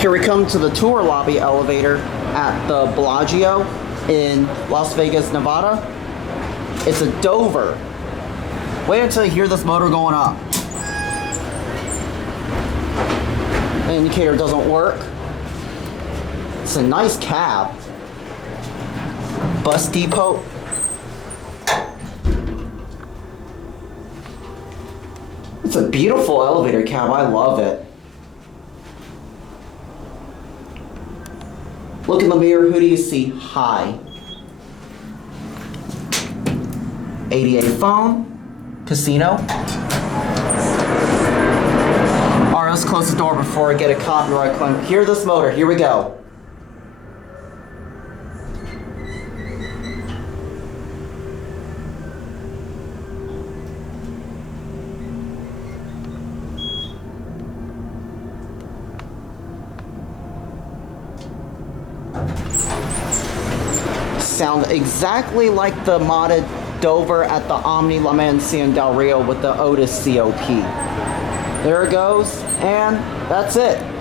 Here we come to the tour lobby elevator at the Bellagio in Las Vegas, Nevada. It's a Dover. Wait until you hear this motor going up. The indicator doesn't work. It's a nice cab. Bus depot. It's a beautiful elevator cab. I love it. Look in the mirror. Who do you see? Hi. 88 phone. Casino. Alright, let's close the door before I get a copyright claim. Hear this motor. Here we go. Sound exactly like the modded Dover at the Omni La Mansión Del Rio with the Otis COP. There it goes, and that's it.